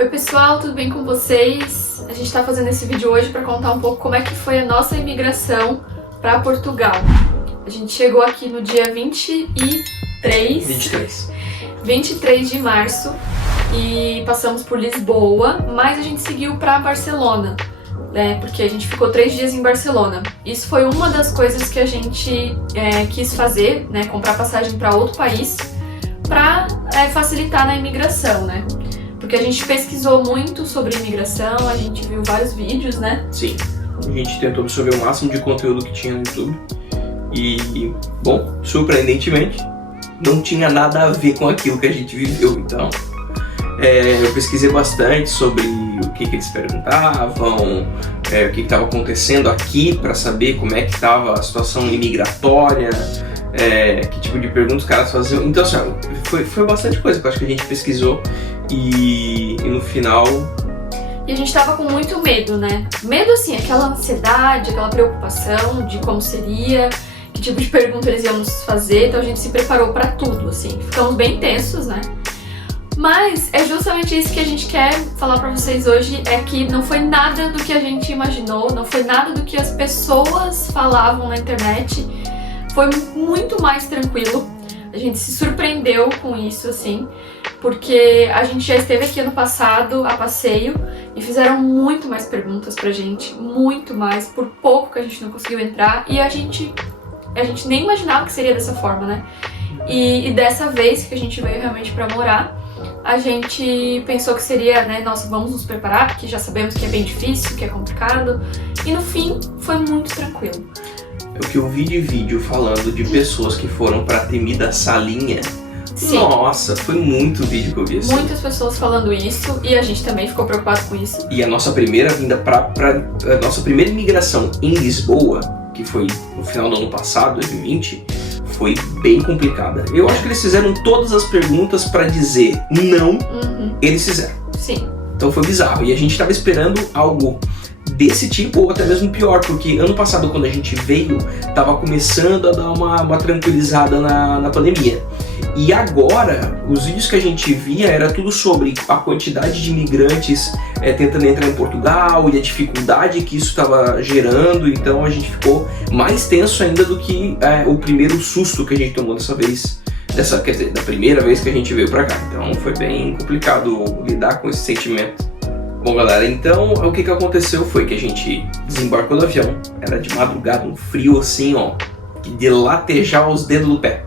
Oi pessoal, tudo bem com vocês? A gente está fazendo esse vídeo hoje para contar um pouco como é que foi a nossa imigração para Portugal. A gente chegou aqui no dia 23 de março e passamos por Lisboa, mas a gente seguiu para Barcelona, né? Porque a gente ficou 3 dias em Barcelona. Isso foi uma das coisas que a gente quis fazer, né? Comprar passagem para outro país para facilitar na imigração, né? Porque a gente pesquisou muito sobre imigração, a gente viu vários vídeos, né? Sim, a gente tentou absorver o máximo de conteúdo que tinha no YouTube. E, bom, surpreendentemente, não tinha nada a ver com aquilo que a gente viveu. Então, eu pesquisei bastante sobre o que eles perguntavam, o que estava acontecendo aqui, para saber como é que estava a situação imigratória, que tipo de perguntas os caras faziam. Então, assim, foi bastante coisa que eu acho que a gente pesquisou e no final... E a gente tava com muito medo, né? Medo, assim, aquela ansiedade, aquela preocupação de como seria, que tipo de pergunta eles iam nos fazer, então a gente se preparou pra tudo, assim. Ficamos bem tensos, né? Mas é justamente isso que a gente quer falar pra vocês hoje, é que não foi nada do que a gente imaginou, não foi nada do que as pessoas falavam na internet, foi muito mais tranquilo. A gente se surpreendeu com isso, assim, porque a gente já esteve aqui ano passado a passeio e fizeram muito mais perguntas pra gente, muito mais, por pouco que a gente não conseguiu entrar, e a gente nem imaginava que seria dessa forma, né? E dessa vez que a gente veio realmente pra morar, a gente pensou que seria, né, nossa, vamos nos preparar, porque já sabemos que é bem difícil, que é complicado, e no fim foi muito tranquilo. O que eu vi de vídeo falando de pessoas que foram pra temida salinha. Sim. Nossa, foi muito vídeo que eu vi assim. Muitas pessoas falando isso, e a gente também ficou preocupado com isso. E a nossa primeira vinda a nossa primeira imigração em Lisboa, que foi no final do ano passado, 2020, foi bem complicada. Eu acho que eles fizeram todas as perguntas pra dizer não, eles fizeram. Sim. Então foi bizarro, e a gente tava esperando algo desse tipo, ou até mesmo pior, porque ano passado, quando a gente veio, tava começando a dar uma tranquilizada na pandemia. E agora, os vídeos que a gente via era tudo sobre a quantidade de imigrantes tentando entrar em Portugal e a dificuldade que isso estava gerando. Então a gente ficou mais tenso ainda do que o primeiro susto que a gente tomou dessa vez. Quer dizer, da primeira vez que a gente veio pra cá. Então foi bem complicado lidar com esse sentimento. Bom, galera, então o que aconteceu foi que a gente desembarcou do avião, era de madrugada, um frio assim, ó, de latejar os dedos do pé.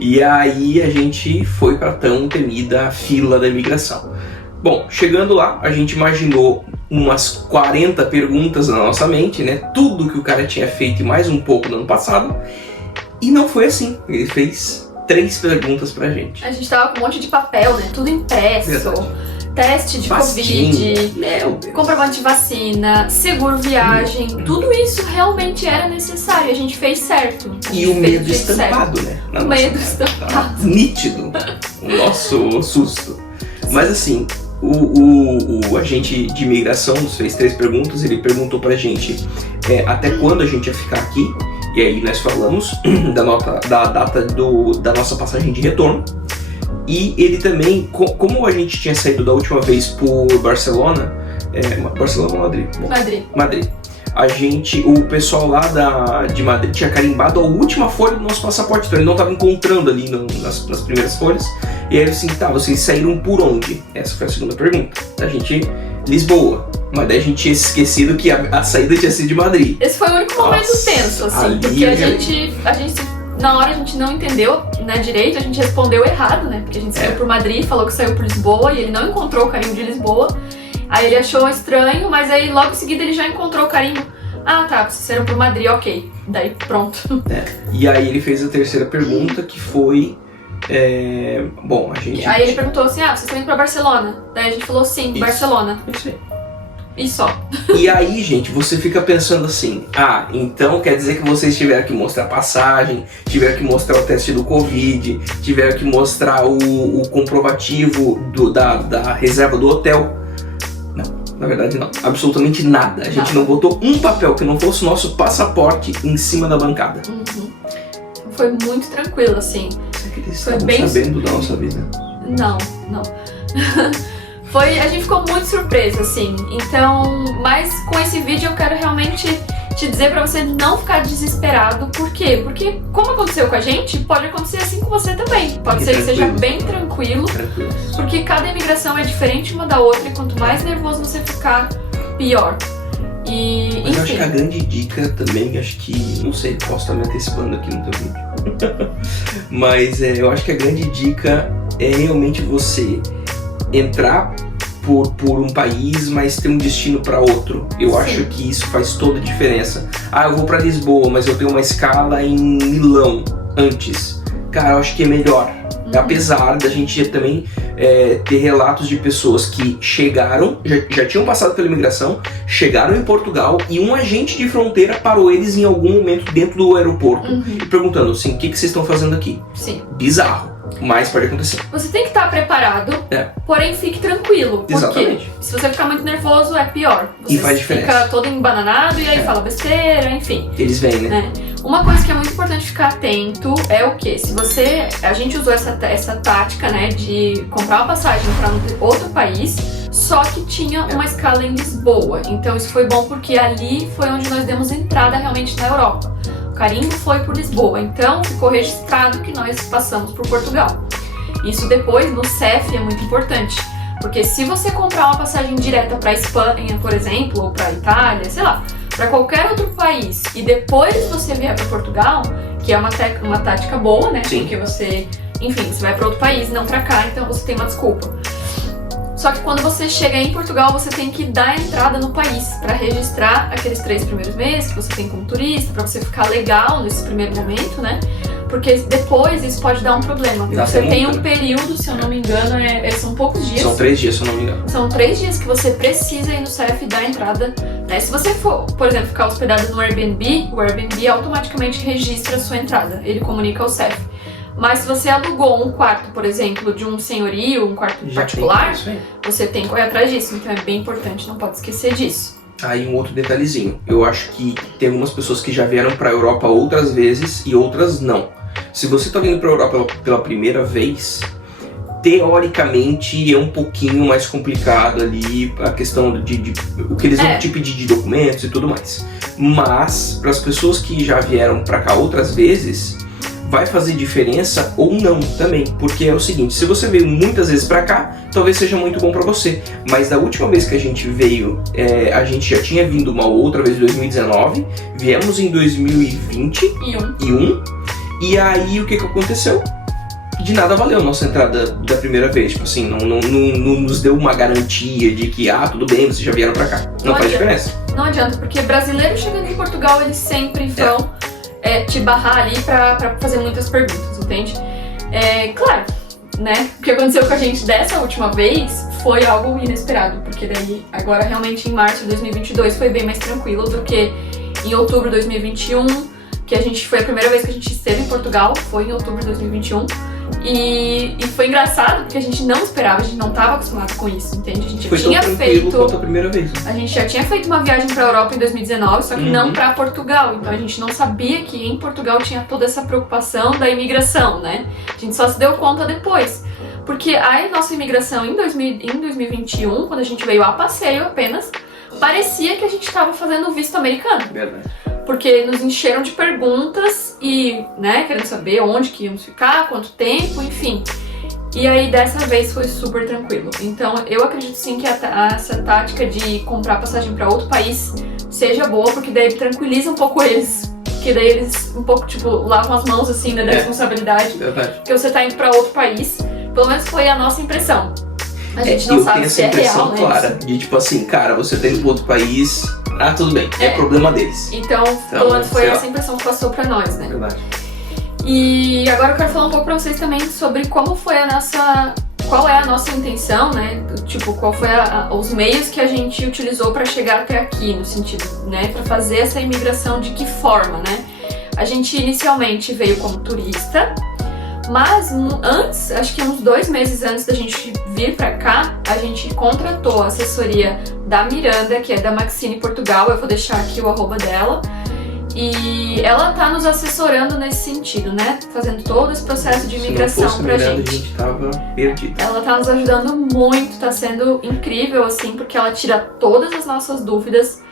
E aí a gente foi pra tão temida fila da imigração. Bom, chegando lá, a gente imaginou umas 40 perguntas na nossa mente, né? Tudo que o cara tinha feito e mais um pouco no ano passado. E não foi assim, ele fez 3 perguntas pra gente. A gente tava com um monte de papel, né? Tudo impresso. Verdade. Teste de Covid, comprovante de vacina, seguro viagem, tudo isso realmente era necessário, a gente fez certo. E o medo estampado, né? O medo estampado. Nítido, o nosso susto. Mas assim, o agente de imigração nos fez 3 perguntas, ele perguntou pra gente até quando a gente ia ficar aqui, e aí nós falamos da data da nossa passagem de retorno. E ele também, como a gente tinha saído da última vez por Barcelona, Barcelona ou Madrid? Bom, Madrid. O pessoal lá de Madrid tinha carimbado a última folha do nosso passaporte, então ele não estava encontrando ali nas primeiras folhas. E aí ele assim, tá, vocês saíram por onde? Essa foi a segunda pergunta. A gente, Lisboa. Mas daí a gente tinha esquecido que a saída tinha sido de Madrid. Esse foi o único momento tenso, assim, porque a gente na hora a gente não entendeu, né, direito, a gente respondeu errado, né, porque a gente saiu por Madrid, falou que saiu por Lisboa e ele não encontrou o carimbo de Lisboa. Aí ele achou estranho, mas aí logo em seguida ele já encontrou o carimbo. Ah, tá, vocês saíram por Madrid, ok. Daí pronto. E aí ele fez a terceira pergunta, que foi... bom, a gente... Aí ele perguntou assim, vocês estão indo pra Barcelona? Daí a gente falou sim, isso. Barcelona. Isso aí. E só. E aí, gente, você fica pensando assim, então quer dizer que vocês tiveram que mostrar passagem, tiveram que mostrar o teste do Covid, tiveram que mostrar o comprovativo da reserva do hotel. Não, na verdade não, absolutamente nada. A gente não botou um papel que não fosse o nosso passaporte em cima da bancada. Foi muito tranquilo, assim. Será que eles estavam sabendo da nossa vida? Não. A gente ficou muito surpresa, assim. Então, mas com esse vídeo eu quero realmente te dizer pra você não ficar desesperado. Por quê? Porque como aconteceu com a gente, pode acontecer assim com você também. Pode ser que seja bem tranquilo, porque cada imigração é diferente uma da outra e quanto mais nervoso você ficar, pior. Mas eu acho que a grande dica também, acho que, não sei, posso estar me antecipando aqui no teu vídeo, mas eu acho que a grande dica é realmente você entrar por um país, mas ter um destino para outro. Eu acho que isso faz toda a diferença. Eu vou para Lisboa, mas eu tenho uma escala em Milão antes. Cara, eu acho que é melhor. Apesar da gente também ter relatos de pessoas que chegaram, já tinham passado pela imigração, chegaram em Portugal e um agente de fronteira parou eles em algum momento dentro do aeroporto e perguntando assim, o que vocês estão fazendo aqui? Sim. Bizarro. Mas pode acontecer. Você tem que estar preparado, porém fique tranquilo. Porque Exatamente. se você ficar muito nervoso, é pior. Você e faz diferença. Fica todo embananado e aí fala besteira, enfim. Eles vêm, né? Uma coisa que é muito importante ficar atento é o quê? Se você... A gente usou essa tática, né, de comprar uma passagem para outro país, só que tinha uma escala em Lisboa. Então isso foi bom porque ali foi onde nós demos entrada realmente na Europa. Carimbo foi por Lisboa, então ficou registrado que nós passamos por Portugal. Isso depois no CEF é muito importante, porque se você comprar uma passagem direta para Espanha, por exemplo, ou para Itália, sei lá, para qualquer outro país, e depois você vier para Portugal, que é uma tática boa, né? Sim. Porque você, enfim, você vai para outro país, não para cá, então você tem uma desculpa. Só que quando você chega em Portugal, você tem que dar a entrada no país para registrar aqueles 3 primeiros meses que você tem como turista, para você ficar legal nesse primeiro momento, né? Porque depois isso pode dar um problema. Você tem um período, se eu não me engano, são poucos dias. São 3 dias, se eu não me engano. São 3 dias que você precisa ir no CEF dar a entrada, né? Se você for, por exemplo, ficar hospedado no Airbnb, o Airbnb automaticamente registra a sua entrada. Ele comunica ao CEF. Mas se você alugou um quarto, por exemplo, de um senhorio, um quarto particular, você tem que correr atrás disso. Então é bem importante, não pode esquecer disso. Aí um outro detalhezinho. Eu acho que tem algumas pessoas que já vieram para a Europa outras vezes e outras não. Se você está vindo para a Europa pela primeira vez, teoricamente é um pouquinho mais complicado ali a questão de o que eles vão te pedir de documentos e tudo mais. Mas para as pessoas que já vieram para cá outras vezes, vai fazer diferença ou não também, porque é o seguinte, se você veio muitas vezes pra cá, talvez seja muito bom pra você, mas da última vez que a gente veio, a gente já tinha vindo uma outra vez em 2019, viemos em 2021, e aí o que aconteceu? De nada valeu a nossa entrada da primeira vez, tipo assim, não nos deu uma garantia de que, tudo bem, vocês já vieram pra cá, não faz diferença. Não adianta, porque brasileiro chegando em Portugal, eles sempre vão... te barrar ali pra fazer muitas perguntas, entende? Claro, né? O que aconteceu com a gente dessa última vez foi algo inesperado, porque daí, agora realmente em março de 2022 foi bem mais tranquilo do que em outubro de 2021, que foi a primeira vez que a gente esteve em Portugal, foi em outubro de 2021. E foi engraçado porque a gente não esperava, a gente não estava acostumado com isso, entende? A gente foi tinha tão tranquilo quanto a primeira vez. A gente já tinha feito uma viagem para a Europa em 2019, só que não para Portugal. Então a gente não sabia que em Portugal tinha toda essa preocupação da imigração, né? A gente só se deu conta depois. Porque a nossa imigração em 2021, quando a gente veio a passeio apenas, parecia que a gente estava fazendo visto americano. Verdade. Porque nos encheram de perguntas e, né, querendo saber onde que íamos ficar, quanto tempo, enfim. E aí dessa vez foi super tranquilo. Então eu acredito sim que essa tática de comprar passagem para outro país seja boa, porque daí tranquiliza um pouco eles. Porque daí eles um pouco, tipo, lavam as mãos assim, né, da responsabilidade. Verdade. Porque você tá indo para outro país. Pelo menos foi a nossa impressão. A gente não sabe se é real, né? Eu tenho essa impressão clara de tipo assim, cara, você tá indo para outro país... tudo bem, é problema deles. Então pelo menos foi essa impressão que passou pra nós, né? Verdade. E agora eu quero falar um pouco pra vocês também sobre como foi qual é a nossa intenção, né? Tipo, qual foi os meios que a gente utilizou pra chegar até aqui, no sentido, né? Pra fazer essa imigração de que forma, né? A gente inicialmente veio como turista, mas antes, acho que uns 2 meses antes da gente vir pra cá, a gente contratou a assessoria da Miranda, que é da Maxine Portugal, eu vou deixar aqui o arroba dela. E ela tá nos assessorando nesse sentido, né? Fazendo todo esse processo de imigração pra gente. A gente tava perdido. Ela tá nos ajudando muito, tá sendo incrível, assim, porque ela tira todas as nossas dúvidas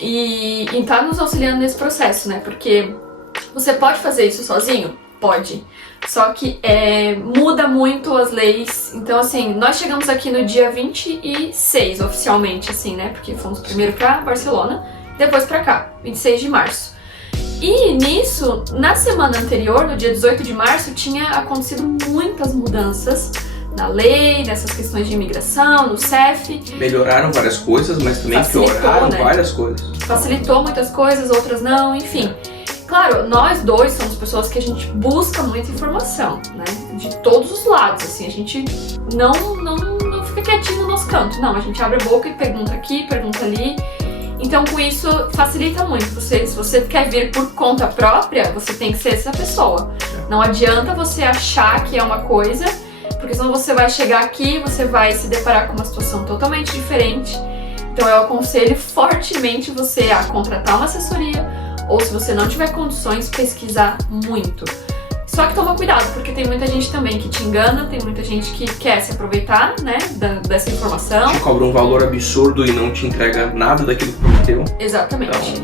e tá nos auxiliando nesse processo, né? Porque você pode fazer isso sozinho? Pode. Só que muda muito as leis. Então, assim, nós chegamos aqui no dia 26, oficialmente, assim, né? Porque fomos primeiro pra Barcelona, depois pra cá, 26 de março. E nisso, na semana anterior, no dia 18 de março, tinha acontecido muitas mudanças na lei, nessas questões de imigração, no CEF. Melhoraram várias coisas, mas também pioraram, né? Várias coisas. Facilitou muitas coisas, outras não, enfim. Claro, nós dois somos pessoas que a gente busca muita informação, né? De todos os lados, assim, a gente não fica quietinho no nosso canto, não, a gente abre a boca e pergunta aqui, pergunta ali. Então, com isso, facilita muito. Se você quer vir por conta própria, você tem que ser essa pessoa. Não adianta você achar que é uma coisa, porque senão você vai chegar aqui e você vai se deparar com uma situação totalmente diferente. Então, eu aconselho fortemente você a contratar uma assessoria, ou se você não tiver condições, pesquisar muito. Só que toma cuidado, porque tem muita gente também que te engana, tem muita gente que quer se aproveitar, né, dessa informação. Te cobra um valor absurdo e não te entrega nada daquilo que prometeu. Exatamente.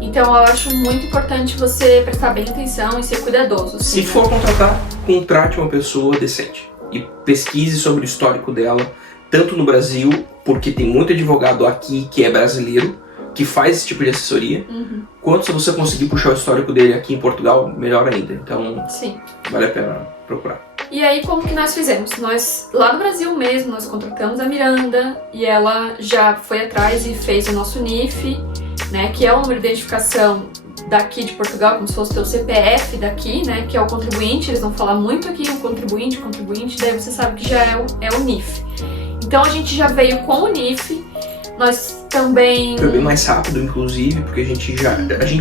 Então eu acho muito importante você prestar bem atenção e ser cuidadoso. Assim, se for contratar, contrate uma pessoa decente. E pesquise sobre o histórico dela, tanto no Brasil, porque tem muito advogado aqui que é brasileiro, que faz esse tipo de assessoria, quanto se você conseguir puxar o histórico dele aqui em Portugal, melhor ainda. Então, sim, vale a pena procurar. E aí, como que nós fizemos? Nós, lá no Brasil mesmo, nós contratamos a Miranda e ela já foi atrás e fez o nosso NIF, né, que é o número de identificação daqui de Portugal, como se fosse o teu CPF daqui, né, que é o contribuinte. Eles vão falar muito aqui o contribuinte, daí você sabe que já é o NIF. Então a gente já veio com o NIF. Nós também... Foi bem mais rápido, inclusive, porque a gente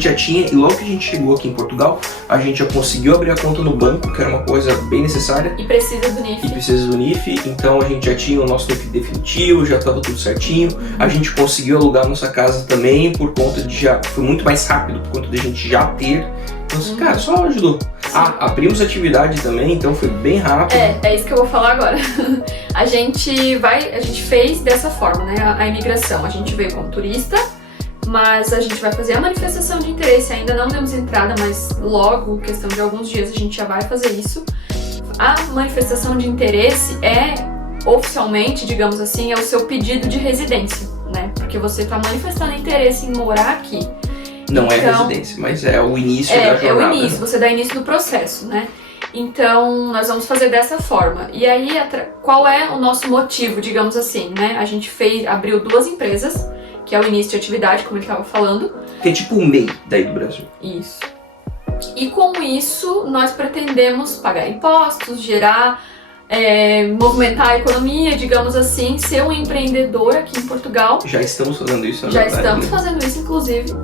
já tinha, e logo que a gente chegou aqui em Portugal, a gente já conseguiu abrir a conta no banco, que era uma coisa bem necessária. E precisa do NIF. Então a gente já tinha o nosso NIF definitivo, já estava tudo certinho. A gente conseguiu alugar a nossa casa também, por conta de foi muito mais rápido, por conta de a gente já ter. Então, cara, só ajudou. Abrimos atividade também, então foi bem rápido. É isso que eu vou falar agora. A gente fez dessa forma, né, a imigração. A gente veio como turista, mas a gente vai fazer a manifestação de interesse. Ainda não demos entrada, mas logo, questão de alguns dias, a gente já vai fazer isso. A manifestação de interesse oficialmente, digamos assim, é o seu pedido de residência, né? Porque você está manifestando interesse em morar aqui. Não é residência, mas é o início da jornada. É o início, você dá início no processo, né? Então, nós vamos fazer dessa forma. E aí, qual é o nosso motivo, digamos assim, né? A gente abriu 2 empresas, que é o início de atividade, como ele estava falando. Que é tipo o MEI daí do Brasil. Isso. E com isso, nós pretendemos pagar impostos, gerar, movimentar a economia, digamos assim, ser um empreendedor aqui em Portugal. Já estamos fazendo isso, na verdade. Já estamos fazendo isso, inclusive.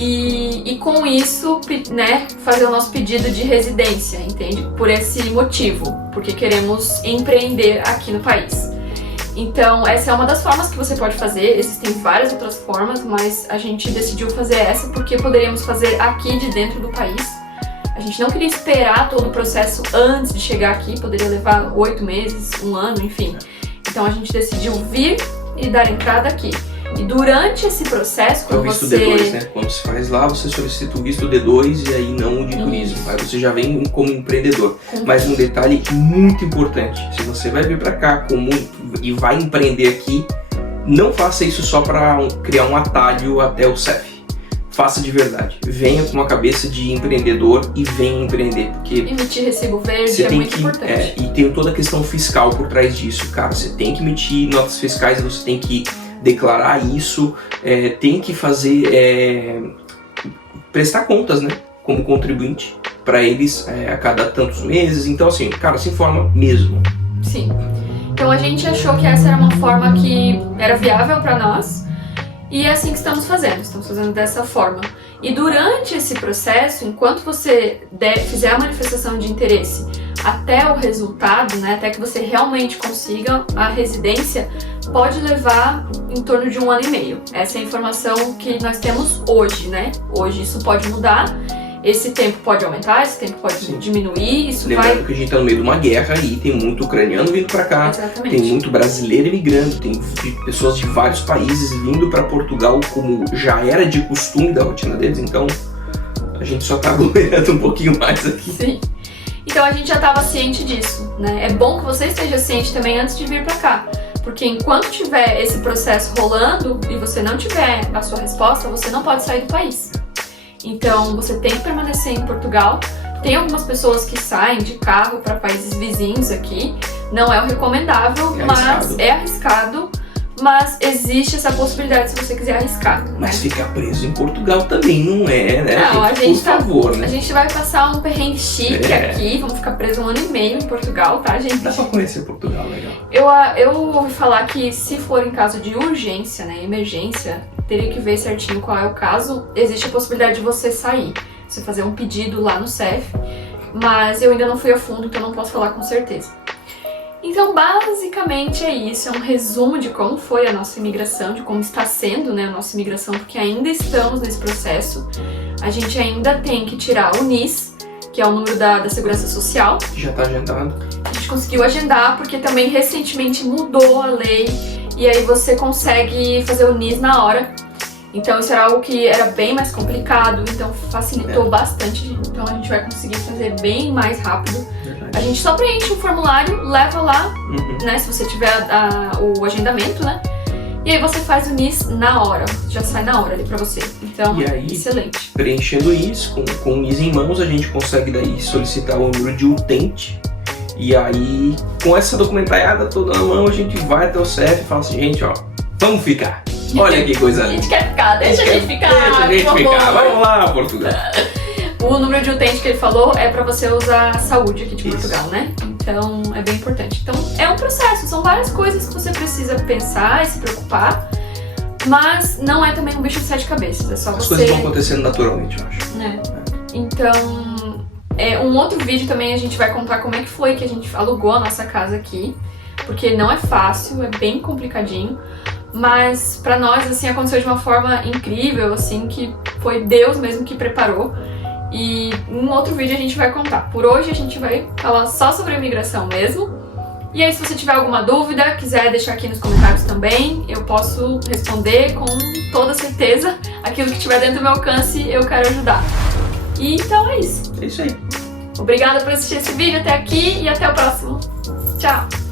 E com isso, né, fazer o nosso pedido de residência, entende? Por esse motivo, porque queremos empreender aqui no país. Então, essa é uma das formas que você pode fazer. Existem várias outras formas, mas a gente decidiu fazer essa porque poderíamos fazer aqui de dentro do país. A gente não queria esperar todo o processo antes de chegar aqui, poderia levar 8 meses, 1 ano, enfim. Então a gente decidiu vir e dar entrada aqui. E durante esse processo, quando o visto D2, né? Quando se faz lá, você solicita o visto D2 e aí não o de turismo. Aí você já vem como empreendedor. Mas um detalhe muito importante, se você vai vir pra cá e vai empreender aqui, não faça isso só para criar um atalho até o CEF. Faça de verdade. Venha com uma cabeça de empreendedor e venha empreender. Porque emitir recibo verde é muito importante. E tem toda a questão fiscal por trás disso, cara. Você tem que emitir notas fiscais, você tem que declarar isso, tem que fazer, prestar contas, né, como contribuinte para eles a cada tantos meses. Então, assim, cara, se informa mesmo. Sim. Então a gente achou que essa era uma forma que era viável para nós e é assim que estamos fazendo dessa forma. E durante esse processo, enquanto você fizer a manifestação de interesse, até o resultado, né, até que você realmente consiga a residência, pode levar em torno de 1 ano e meio. Essa é a informação que nós temos hoje, né? Hoje isso pode mudar, esse tempo pode aumentar, esse tempo pode diminuir, isso Lembrando que a gente tá no meio de uma guerra e tem muito ucraniano vindo pra cá, Exatamente. Tem muito brasileiro imigrando, tem pessoas de vários países vindo pra Portugal, como já era de costume da rotina deles, então a gente só tá aguentando um pouquinho mais aqui. Sim. Então a gente já estava ciente disso, né? É bom que você esteja ciente também antes de vir pra cá, porque enquanto tiver esse processo rolando e você não tiver a sua resposta, você não pode sair do país. Então você tem que permanecer em Portugal. Tem algumas pessoas que saem de carro para países vizinhos aqui. Não é o recomendável, mas é arriscado. Mas existe essa possibilidade se você quiser arriscar. Mas ficar preso em Portugal também não é, né? Não, a gente por favor, né? A gente vai passar um perrengue chique aqui. Vamos ficar preso 1 ano e meio em Portugal, tá, gente? Dá pra conhecer Portugal, legal. Eu ouvi falar que se for em caso de urgência, né, emergência, teria que ver certinho qual é o caso. Existe a possibilidade de você sair, você fazer um pedido lá no CEF, mas eu ainda não fui a fundo, então não posso falar com certeza. Então, basicamente é isso, é um resumo de como foi a nossa imigração, de como está sendo, né, a nossa imigração, porque ainda estamos nesse processo. A gente ainda tem que tirar o NIS, que é o número da Segurança Social. Já tá agendado. A gente conseguiu agendar porque também recentemente mudou a lei e aí você consegue fazer o NIS na hora. Então isso era algo que era bem mais complicado, então facilitou bastante. Então a gente vai conseguir fazer bem mais rápido. A gente só preenche um formulário, leva lá, né, se você tiver o agendamento, né? E aí você faz o NIS na hora, já sai na hora ali pra você. Então, e aí, excelente. Preenchendo isso, com o NIS em mãos, a gente consegue daí solicitar o número de utente. E aí, com essa documentaiada toda na mão, a gente vai até o CEF e fala assim, gente, ó, vamos ficar. Olha que coisa. A gente quer ficar, deixa a gente ficar. Deixa a gente ficar, vamos lá, Portugal. O número de utente que ele falou é pra você usar a saúde aqui de Portugal, né? Então é bem importante. Então é um processo, são várias coisas que você precisa pensar e se preocupar, mas não é também um bicho de 7 cabeças, é só As você... coisas vão acontecendo naturalmente, eu acho. Né? Então, um outro vídeo também a gente vai contar como é que foi que a gente alugou a nossa casa aqui, porque não é fácil, é bem complicadinho, mas pra nós, assim, aconteceu de uma forma incrível, assim, que foi Deus mesmo que preparou. E em outro vídeo a gente vai contar. Por hoje a gente vai falar só sobre a imigração mesmo. E aí se você tiver alguma dúvida, quiser deixar aqui nos comentários também, eu posso responder com toda certeza. Aquilo que estiver dentro do meu alcance, eu quero ajudar. E então é isso. É isso aí. Obrigada por assistir esse vídeo até aqui e até o próximo. Tchau!